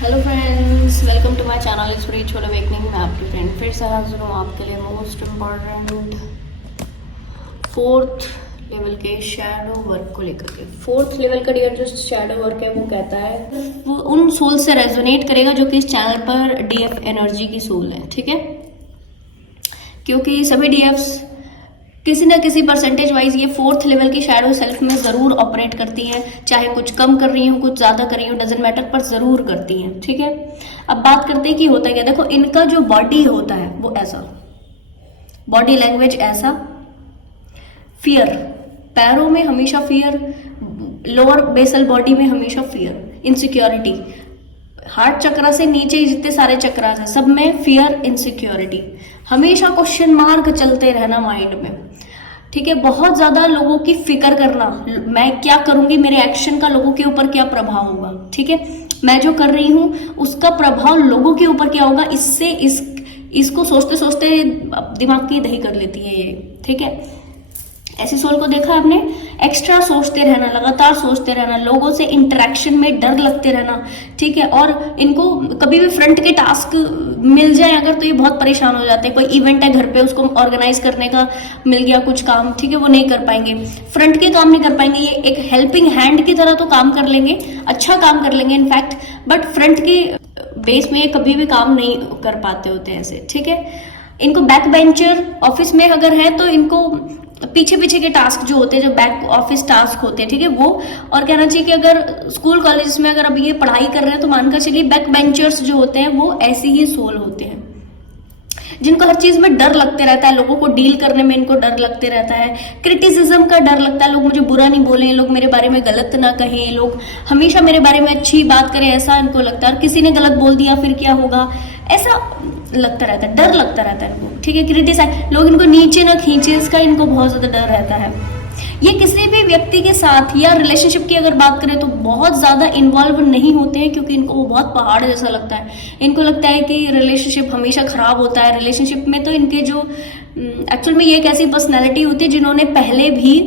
Hello friends, welcome to my channel spiritual awakening. मैं आपकी friend फिर से हाजिर हूँ आपके लिए मोस्ट इम्पॉर्टेंट फोर्थ लेवल के शैडो वर्क को लेकर के। फोर्थ लेवल का डियर जो शैडो वर्क है वो कहता है वो उन सोल से रेजोनेट करेगा जो कि इस चैनल पर डीएफ एनर्जी की सोल है, ठीक है। क्योंकि सभी डीएफ्स किसी ना किसी परसेंटेज वाइज ये फोर्थ लेवल की शैडो सेल्फ में जरूर ऑपरेट करती हैं, चाहे कुछ कम कर रही हो कुछ ज्यादा कर रही हो, डजेंट मैटर, पर जरूर करती हैं, ठीक है। अब बात करते हैं कि होता क्या। देखो, इनका जो बॉडी होता है वो ऐसा, बॉडी लैंग्वेज ऐसा, फियर, पैरों में हमेशा फियर, लोअर बेसल बॉडी में हमेशा फियर, इनसिक्योरिटी, हार्ट चक्रा से नीचे जितने सारे चक्रा हैं सब में फियर, इनसिक्योरिटी, हमेशा क्वेश्चन मार्क चलते रहना माइंड में, ठीक है। बहुत ज्यादा लोगों की फिक्र करना, मैं क्या करूंगी, मेरे एक्शन का लोगों के ऊपर क्या प्रभाव होगा, ठीक है। मैं जो कर रही हूं उसका प्रभाव लोगों के ऊपर क्या होगा, इससे इसको सोचते सोचते दिमाग की दही कर लेती है ये, ठीक है। ऐसी सोल को देखा आपने, एक्स्ट्रा सोचते रहना, लगातार सोचते रहना, लोगों से इंटरेक्शन में डर लगते रहना, ठीक है। और इनको कभी भी फ्रंट के टास्क मिल जाए अगर तो ये बहुत परेशान हो जाते हैं। कोई इवेंट है घर पे, उसको ऑर्गेनाइज करने का मिल गया कुछ काम, ठीक है, वो नहीं कर पाएंगे, फ्रंट के काम नहीं कर पाएंगे। ये एक हेल्पिंग हैंड की तरह तो काम कर लेंगे, अच्छा काम कर लेंगे इनफैक्ट, बट फ्रंट के बेस में कभी भी काम नहीं कर पाते होते हैं ऐसे, ठीक है। इनको बैक बेंचर ऑफिस में अगर है तो इनको पीछे पीछे के टास्क जो होते हैं, जो बैक ऑफिस टास्क होते हैं, ठीक है, वो। और कहना चाहिए कि अगर स्कूल कॉलेज में अगर अभी ये पढ़ाई कर रहे हैं तो मानकर चलिए बैक बेंचर्स जो होते हैं वो ऐसे ही सोल होते हैं, जिनको हर चीज में डर लगते रहता है, लोगों को डील करने में इनको डर लगते रहता है, क्रिटिसिज्म का डर लगता है, लोग मुझे बुरा नहीं बोलें, लोग मेरे बारे में गलत ना कहें, लोग हमेशा मेरे बारे में अच्छी बात करें, ऐसा इनको लगता है। और किसी ने गलत बोल दिया फिर क्या होगा, ऐसा लगता रहता है, डर लगता रहता है इनको, ठीक है। क्रिटिसाइज, लोग इनको नीचे ना खींचे, इसका इनको बहुत ज्यादा डर रहता है। ये किसी भी व्यक्ति के साथ या रिलेशनशिप की अगर बात करें तो बहुत ज्यादा इन्वॉल्व नहीं होते हैं, क्योंकि इनको वो बहुत पहाड़ जैसा लगता है। इनको लगता है कि रिलेशनशिप हमेशा खराब होता है। रिलेशनशिप में तो इनके जो एक्चुअल में ये एक ऐसी पर्सनैलिटी होती है जिन्होंने पहले भी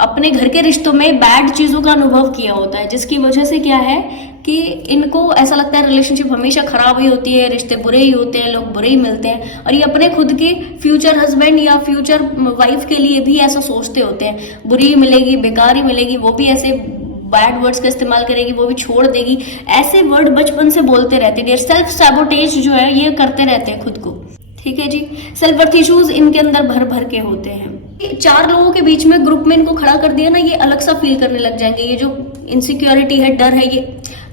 अपने घर के रिश्तों में बैड चीजों का अनुभव किया होता है, जिसकी वजह से क्या है कि इनको ऐसा लगता है रिलेशनशिप हमेशा खराब ही होती है, रिश्ते बुरे ही होते हैं, लोग बुरे ही मिलते हैं। और ये अपने खुद के फ्यूचर हस्बैंड या फ्यूचर वाइफ के लिए भी ऐसा सोचते होते हैं, बुरी ही मिलेगी, बेकार ही मिलेगी, वो भी ऐसे बैड वर्ड्स का इस्तेमाल करेगी, वो भी छोड़ देगी, ऐसे वर्ड बचपन से बोलते रहते हैं। सेल्फ सैबोटेज जो है ये करते रहते हैं खुद को, ठीक है जी। सेल्फ वर्थ इश्यूज इनके अंदर भर भर के होते हैं। चार लोगों के बीच में ग्रुप में इनको खड़ा कर दिया ना, ये अलग सा फील करने लग जाएंगे। ये जो इनसिक्योरिटी है, डर है, ये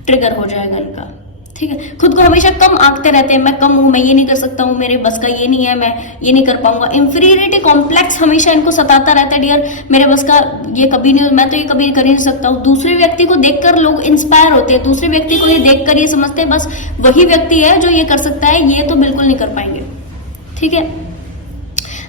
ट्रिगर हो जाएगा इनका, ठीक है। खुद को हमेशा कम आंकते रहते हैं, मैं कम हूं, मैं ये नहीं कर सकता हूं, मेरे बस का ये नहीं है, मैं ये नहीं कर पाऊंगा। इंफीरियरिटी कॉम्प्लेक्स हमेशा इनको सताता रहता है, डियर मेरे बस का ये कभी नहीं, मैं तो ये कभी कर ही नहीं सकता हूँ। दूसरे व्यक्ति को देखकर लोग इंस्पायर होते हैं, दूसरे व्यक्ति को ये देखकर ये समझते हैं बस वही व्यक्ति है जो ये कर सकता है, ये तो बिल्कुल नहीं कर पाएंगे, ठीक है।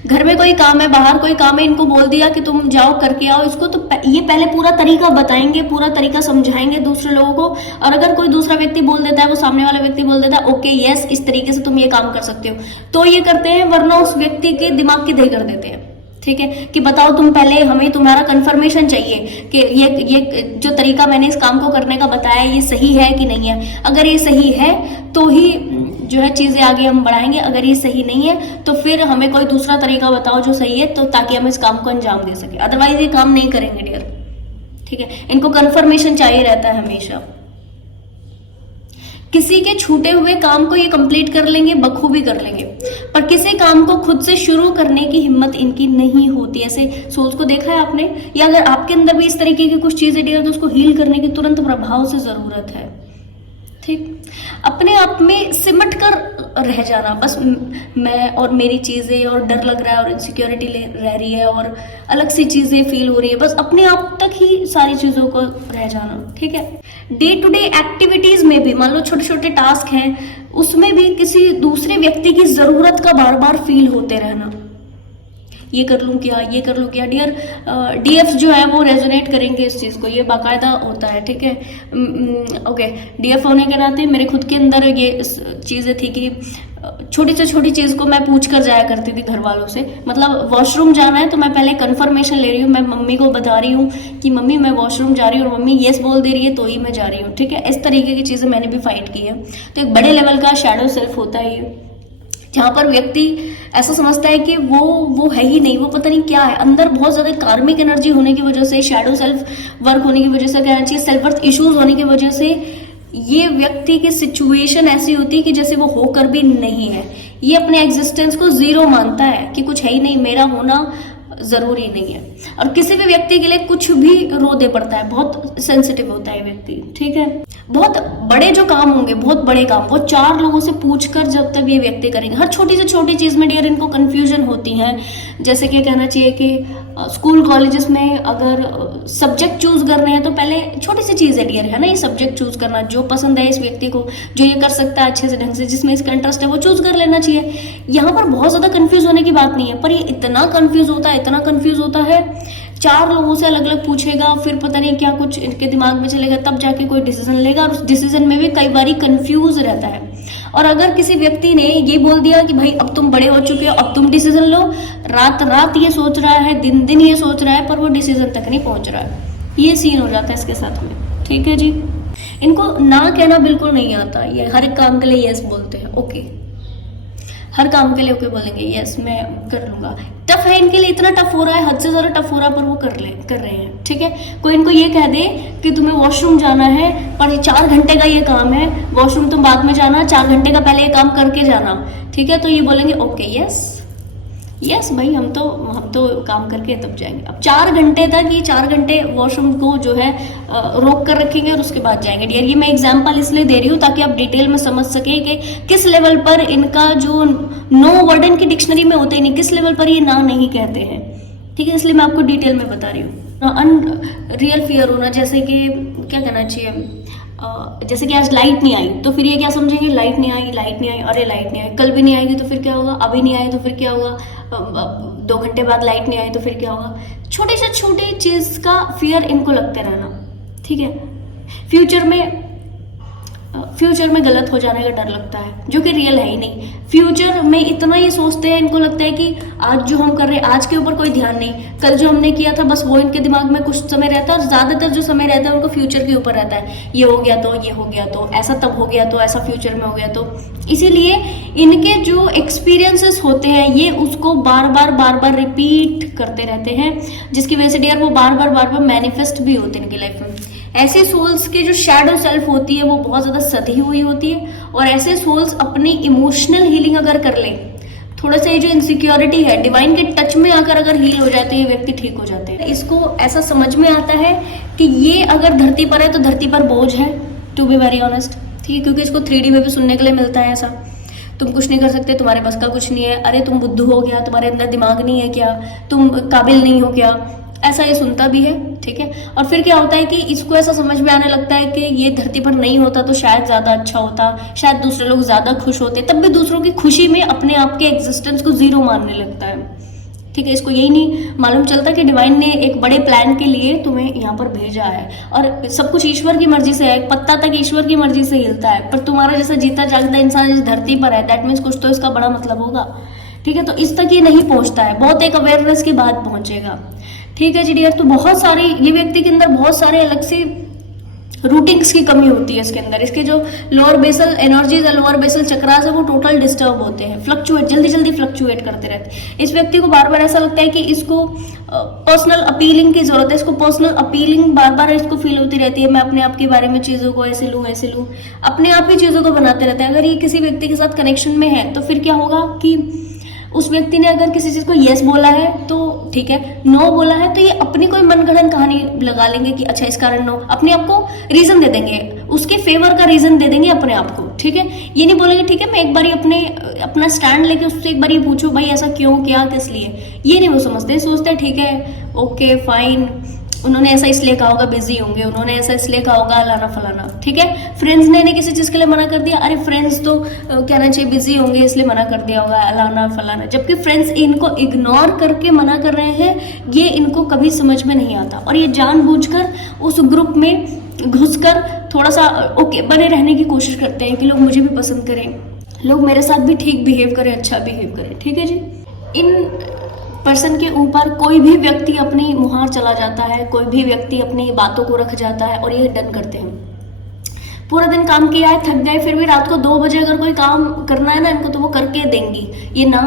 घर में कोई काम है, बाहर कोई काम है, इनको बोल दिया कि तुम जाओ करके आओ इसको, तो ये पहले पूरा तरीका बताएंगे, पूरा तरीका समझाएंगे दूसरे लोगों को। और अगर कोई दूसरा व्यक्ति बोल देता है, वो सामने वाला व्यक्ति बोल देता है ओके यस इस तरीके से तुम ये काम कर सकते हो, तो ये करते हैं, वरना उस व्यक्ति के दिमाग की दही कर देते हैं, ठीक है। कि बताओ तुम पहले, हमें तुम्हारा कंफर्मेशन चाहिए कि ये जो तरीका मैंने इस काम को करने का बताया ये सही है कि नहीं है। अगर ये सही है तो ही जो है चीजें आगे हम बढ़ाएंगे, अगर ये सही नहीं है तो फिर हमें कोई दूसरा तरीका बताओ जो सही है, तो ताकि हम इस काम को अंजाम दे सके, अदरवाइज ये काम नहीं करेंगे डियर, ठीक है। इनको कंफर्मेशन चाहिए रहता है हमेशा। किसी के छूटे हुए काम को ये कंप्लीट कर लेंगे, बखूबी कर लेंगे, पर किसी काम को खुद से शुरू करने की हिम्मत इनकी नहीं होती। ऐसे सोच को देखा है आपने, या अगर आपके अंदर भी इस तरीके की कुछ चीजें डियर तो उसको हील करने की तुरंत प्रभाव से जरूरत है, ठीक। अपने आप में सिमट कर रह जाना, बस मैं और मेरी चीजें, और डर लग रहा है, और इनसिक्योरिटी रह रही है, और अलग सी चीजें फील हो रही है, बस अपने आप तक ही सारी चीजों को रह जाना, ठीक है। डे टू डे एक्टिविटीज में भी मान लो छोटे छोटे टास्क हैं, उसमें भी किसी दूसरे व्यक्ति की जरूरत का बार बार फील होते रहना, ये कर लूं क्या, ये कर लूं क्या। डियर डीएफ जो है वो रेजोनेट करेंगे इस चीज को, ये बाकायदा होता है, ठीक है। ओके, डीएफ होने के नाते मेरे खुद के अंदर ये चीजें थी कि छोटी से छोटी चीज को मैं पूछ कर जाया करती थी घर वालों से, मतलब वॉशरूम जाना है तो मैं पहले कंफर्मेशन ले रही हूँ, मैं मम्मी को बता रही हूँ कि मम्मी मैं वॉशरूम जा रही हूँ, और मम्मी यस बोल दे रही है तो ही मैं जा रही हूँ, ठीक है। इस तरीके की चीजें मैंने भी फाइट की है। तो एक बड़े लेवल का शैडो सेल्फ होता है ये, जहां पर व्यक्ति ऐसा समझता है कि वो है ही नहीं, वो पता नहीं क्या है, अंदर बहुत ज्यादा कार्मिक एनर्जी होने की वजह से, शैडो सेल्फ वर्क होने की वजह से, कहना चाहिए सेल्फ वर्थ इश्यूज होने की वजह से ये व्यक्ति की सिचुएशन ऐसी होती है कि जैसे वो होकर भी नहीं है। ये अपने एग्जिस्टेंस को जीरो मानता है कि कुछ है ही नहीं, मेरा होना जरूरी नहीं है, और किसी भी व्यक्ति के लिए कुछ भी रो दे पड़ता है, बहुत सेंसिटिव होता है व्यक्ति, ठीक है। बहुत बड़े जो काम होंगे, बहुत बड़े काम, वो 4 लोगों से पूछकर जब तक ये व्यक्ति करेंगे। हर छोटी से छोटी चीज में डियर इनको कंफ्यूजन होती है। जैसे कि कहना चाहिए कि स्कूल कॉलेजेस में अगर सब्जेक्ट चूज करने हैं तो पहले छोटी सी चीज है डियर, है ना, ये सब्जेक्ट चूज करना, जो पसंद है इस व्यक्ति को, जो ये कर सकता है अच्छे से ढंग से, जिसमें इसका इंटरेस्ट है वो चूज कर लेना चाहिए। यहाँ पर बहुत ज्यादा कंफ्यूज होने की बात नहीं है, पर ये इतना कंफ्यूज होता है, इतना कंफ्यूज होता है, 4 लोगों से अलग अलग पूछेगा, फिर पता नहीं क्या कुछ इनके दिमाग में चलेगा, तब जाके कोई डिसीजन लेगा, और उस डिसीजन में भी कई बार कंफ्यूज रहता है। और अगर किसी व्यक्ति ने ये बोल दिया कि भाई अब तुम बड़े हो चुके हो, अब तुम डिसीजन लो, रात रात ये सोच रहा है, दिन दिन ये सोच रहा है, पर वो डिसीजन तक नहीं पहुंच रहा है, ये सीन हो जाता है इसके साथ में, ठीक है जी। इनको ना कहना बिल्कुल नहीं आता, ये हर एक काम के लिए यस बोलते हैं, ओके, हर काम के लिए ओके बोलेंगे, यस मैं कर लूंगा। टफ है इनके लिए, इतना टफ हो रहा है, हद से ज्यादा टफ हो रहा है, पर वो कर रहे हैं, ठीक है। कोई इनको ये कह दे कि तुम्हें वॉशरूम जाना है, पर 4 घंटे का ये काम है, वॉशरूम तुम बाद में जाना, 4 घंटे का पहले ये काम करके जाना, ठीक है। तो ये बोलेंगे ओके यस भाई, हम तो काम करके तब जाएंगे। अब 4 घंटे तक, ये 4 घंटे वॉशरूम को जो है रोक कर रखेंगे और उसके बाद जाएंगे। डियर ये मैं एग्जांपल इसलिए दे रही हूँ ताकि आप डिटेल में समझ सके कि किस लेवल पर इनका जो नो वर्ड इनकी डिक्शनरी में होते ही नहीं, किस लेवल पर ये ना नहीं कहते हैं, ठीक है। इसलिए मैं आपको डिटेल में बता रही हूँ। अनरियल फियर होना, जैसे कि क्या कहना चाहिए, जैसे कि आज लाइट नहीं आई तो फिर ये क्या समझेंगे, लाइट नहीं आई, अरे लाइट नहीं आई, कल भी नहीं आएगी तो फिर क्या होगा, अभी नहीं आई तो फिर क्या होगा, 2 घंटे बाद लाइट नहीं आई तो फिर क्या होगा। छोटी से छोटी चीज का फियर इनको लगते रहना, ठीक है। फ्यूचर में गलत हो जाने का डर लगता है, जो कि रियल है ही नहीं। फ्यूचर में इतना ये सोचते हैं, इनको लगता है कि आज जो हम कर रहे हैं, आज के ऊपर कोई ध्यान नहीं, कल जो हमने किया था बस वो इनके दिमाग में कुछ समय रहता है, और ज्यादातर जो समय रहता है उनको फ्यूचर के ऊपर रहता है, ये हो गया तो, ये हो गया तो, ऐसा तब हो गया तो, ऐसा फ्यूचर में हो गया तो। इसीलिए इनके जो एक्सपीरियंसेस होते हैं ये उसको बार बार रिपीट करते रहते हैं, जिसकी वजह से डियर वो बार बार मैनिफेस्ट भी होते हैं इनकी लाइफ में। ऐसे सोल्स के जो शैडो सेल्फ होती है वो बहुत ज्यादा सधी हुई होती है, और ऐसे सोल्स अपनी इमोशनल हीलिंग अगर कर ले, थोड़ा सा ये जो इनसिक्योरिटी है डिवाइन के टच में आकर अगर हील हो जाए तो ये व्यक्ति ठीक हो जाते हैं। इसको ऐसा समझ में आता है कि ये अगर धरती पर है तो धरती पर बोझ है, टू बी वेरी ऑनेस्ट, ठीक है, क्योंकि इसको 3D में भी सुनने के लिए मिलता है ऐसा, तुम कुछ नहीं कर सकते, तुम्हारे बस का कुछ नहीं है, अरे तुम बुद्धू हो क्या, तुम्हारे अंदर दिमाग नहीं है क्या, तुम काबिल नहीं हो क्या, ऐसा ये सुनता भी है, ठीक है। और फिर क्या होता है कि इसको ऐसा समझ में आने लगता है कि ये धरती पर नहीं होता तो शायद ज्यादा अच्छा होता, शायद दूसरे लोग ज्यादा खुश होते, तब भी दूसरों की खुशी में अपने आप के एग्जिस्टेंस को जीरो मानने लगता है, ठीक है। इसको यही नहीं मालूम चलता कि डिवाइन ने एक बड़े प्लान के लिए तुम्हें यहाँ पर भेजा है, और सब कुछ ईश्वर की मर्जी से है, एक पत्ता तक ईश्वर की मर्जी से हिलता है, पर तुम्हारा जैसा जीता जागता इंसान इस धरती पर है, दैट मीन्स कुछ तो इसका बड़ा मतलब होगा, ठीक है। तो इस तक ये नहीं पहुंचता है, बहुत एक अवेयरनेस के बाद पहुंचेगा, ठीक है जी डियर। तो बहुत सारी, ये व्यक्ति के अंदर बहुत सारे अलग से रूटिंग्स की कमी होती है इसके अंदर, इसके जो लोअर बेसल एनर्जीज है, लोअर बेसल चक्रास है, वो टोटल डिस्टर्ब होते हैं, फ्लक्चुएट, जल्दी फ्लक्चुएट करते रहते हैं। इस व्यक्ति को बार बार ऐसा लगता है कि इसको पर्सनल अपीलिंग की जरूरत है, इसको पर्सनल अपीलिंग बार इसको फील होती रहती है, मैं अपने आप के बारे में चीजों को ऐसे लूं, अपने आप ही चीजों को बनाते रहता है। अगर ये किसी व्यक्ति के साथ कनेक्शन में है तो फिर क्या होगा कि उस व्यक्ति ने अगर किसी चीज को यस बोला है तो ठीक है, नो बोला है तो ये अपनी कोई मनगढ़ंत कहानी लगा लेंगे कि अच्छा इस कारण नो, अपने आप को रीजन दे देंगे, उसके फेवर का रीजन दे देंगे अपने आप को, ठीक है। ये नहीं बोलेंगे ठीक है मैं एक बार अपना स्टैंड लेके उससे एक बार ये पूछूं भाई ऐसा क्यों, क्या, किस लिए, ये नहीं वो समझते, सोचते हैं ठीक है ओके फाइन, उन्होंने ऐसा इसलिए कहा होगा बिजी होंगे, उन्होंने ऐसा इसलिए कहा होगा लाना फलाना, ठीक है। फ्रेंड्स ने किसी चीज के लिए मना कर दिया, अरे फ्रेंड्स तो कहना चाहिए बिजी होंगे इसलिए मना कर दिया होगा लाना फलाना, जबकि फ्रेंड्स इनको इग्नोर करके मना कर रहे हैं, ये इनको कभी समझ में नहीं आता, और ये जानबूझकर उस ग्रुप में घुसकर थोड़ा सा ओके बने रहने की कोशिश करते हैं कि लोग मुझे भी पसंद करें, लोग मेरे साथ भी ठीक बिहेव करें, अच्छा बिहेव करें, ठीक है जी। इन पर्सन के ऊपर कोई भी व्यक्ति अपनी मुहार चला जाता है, कोई भी व्यक्ति अपनी बातों को रख जाता है और ये डन करते हैं। पूरा दिन काम किया है, थक गए, फिर भी रात को 2 बजे अगर कोई काम करना है ना इनको तो वो करके देंगी, ये ना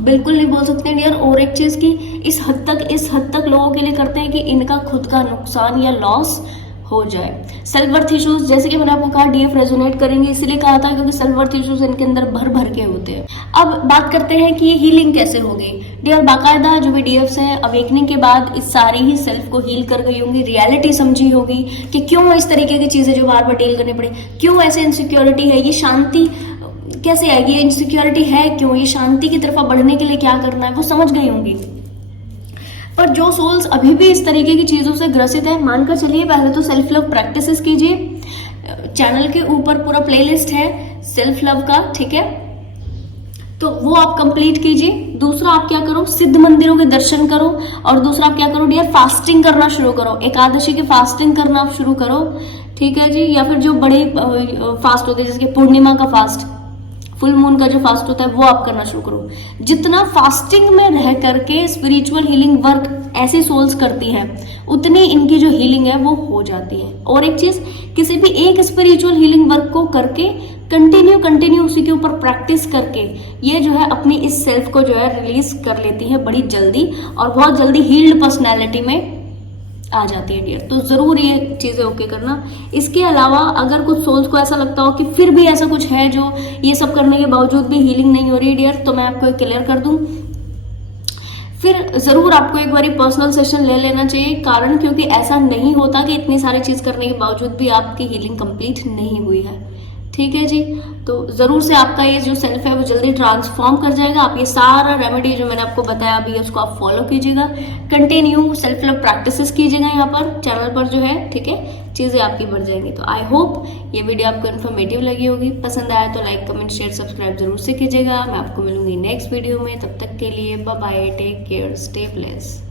बिल्कुल नहीं बोल सकते डियर। और एक चीज की इस हद तक लोगों के लिए करते हैं कि इनका खुद का नुकसान या लॉस हो जाए। सेल्फ वर्थ इश्यूज, जैसे कि मैंने आपको कहा डीएफ रेजोनेट करेंगे, इसलिए कहा था क्योंकि सेल्फ वर्थ इश्यूज इनके अंदर भर के होते हैं। अब बात करते हैं कि ये हीलिंग कैसे होगी डियर। बाकायदा जो भी डीएफ्स है अवेकनिंग के बाद इस सारी ही सेल्फ को हील कर गई होंगी, रियलिटी समझी होगी कि क्यों इस तरीके की चीजें जो बार बार डील करनी पड़े, क्यों ऐसे इनसिक्योरिटी है, ये शांति कैसे आएगी, ये इनसिक्योरिटी है क्यों, ये शांति की तरफ बढ़ने के लिए क्या करना है, वो समझ गई होंगी। पर जो सोल्स अभी भी इस तरीके की चीजों से ग्रसित है, मानकर चलिए पहले तो सेल्फ लव प्रैक्टिसेस कीजिए। चैनल के ऊपर पूरा प्लेलिस्ट है सेल्फ लव का, ठीक है, तो वो आप कंप्लीट कीजिए। दूसरा आप क्या करो, सिद्ध मंदिरों के दर्शन करो। और दूसरा आप क्या करो डियर, फास्टिंग करना शुरू करो, एकादशी की फास्टिंग करना आप शुरू करो, ठीक है जी। या फिर जो बड़े फास्ट होते हैं जैसे पूर्णिमा का फास्ट, फुल मून का जो फास्ट होता है वो आप करना शुरू करो। जितना फास्टिंग में रह करके स्पिरिचुअल हीलिंग वर्क ऐसी सोल्स करती हैं उतनी इनकी जो हीलिंग है वो हो जाती है। और एक चीज, किसी भी एक स्पिरिचुअल हीलिंग वर्क को करके कंटिन्यू उसी के ऊपर प्रैक्टिस करके ये जो है अपनी इस सेल्फ को जो है रिलीज कर लेती है बड़ी जल्दी, और बहुत जल्दी हील्ड पर्सनैलिटी में आ जाती है डियर। तो जरूर ये चीजें ओके करना। इसके अलावा अगर कुछ सोल्स को ऐसा लगता हो कि फिर भी ऐसा कुछ है जो ये सब करने के बावजूद भी हीलिंग नहीं हो रही डियर, तो मैं आपको क्लियर कर दूं, फिर जरूर आपको एक बारी पर्सनल सेशन ले लेना चाहिए। कारण क्योंकि ऐसा नहीं होता कि इतनी सारी चीज करने के बावजूद भी आपकी हीलिंग कंप्लीट नहीं हुई है, ठीक है जी। तो जरूर से आपका ये जो सेल्फ है वो जल्दी ट्रांसफॉर्म कर जाएगा। आप ये सारा रेमेडी जो मैंने आपको बताया अभी उसको आप फॉलो कीजिएगा, कंटिन्यू सेल्फ लव प्रैक्टिसेस कीजिएगा यहाँ पर चैनल पर जो है, ठीक है, चीजें आपकी बढ़ जाएंगी। तो आई होप ये वीडियो आपको इन्फॉर्मेटिव लगी होगी। पसंद आया तो लाइक कमेंट शेयर सब्सक्राइब जरूर से कीजिएगा। मैं आपको मिलूंगी नेक्स्ट वीडियो में, तब तक के लिए bye bye, take care, stay blessed.